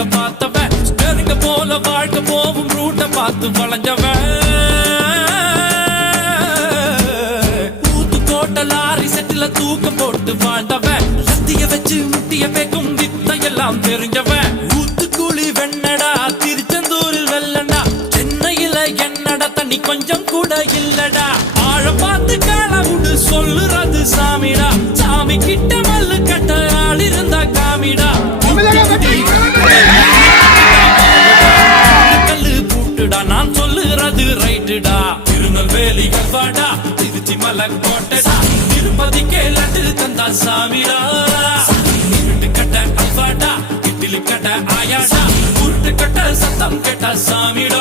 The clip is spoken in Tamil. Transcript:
அழக பார்த்தவன் ஸ்டேரிங்க போல வாழ்க்கை போவும் ரூட்ட பார்த்து வளைஞ்சவன் ஊத்துக்கோட்டை லாரி செட்டில தூக்கம் போட்டு வாழ்ந்தவன் லத்திய வச்சு முட்டிய பேக்கும் வித்தையெல்லாம் தெரிஞ்சவன் ஊத்துக்குழி வெண்ணடா திருச்செந்தூரில் வெள்ளடா சென்னையில என்னடா தண்ணி கொஞ்சம் கூட இல்லடா ஆழ பார்த்து காலவுடு சொல்லுறது சாமிடா சாமி கிட்ட மல்லு கட்ட ஆள் இருந்தா காமிடா கல்லு பூட்டுடா நான் சொல்லுறது ரைட்டுடா திருநெல்வேலி கல்வாடா திருச்சி மலைக்கோட்டடா திருப்பதிக்கே லட்டு தந்தா சாமிடா இருட்டு கட்ட அல்வாடா இட்லி கட்ட ஆயாடா உருட்டு கட்ட சத்தம் கேட்ட சாமிடா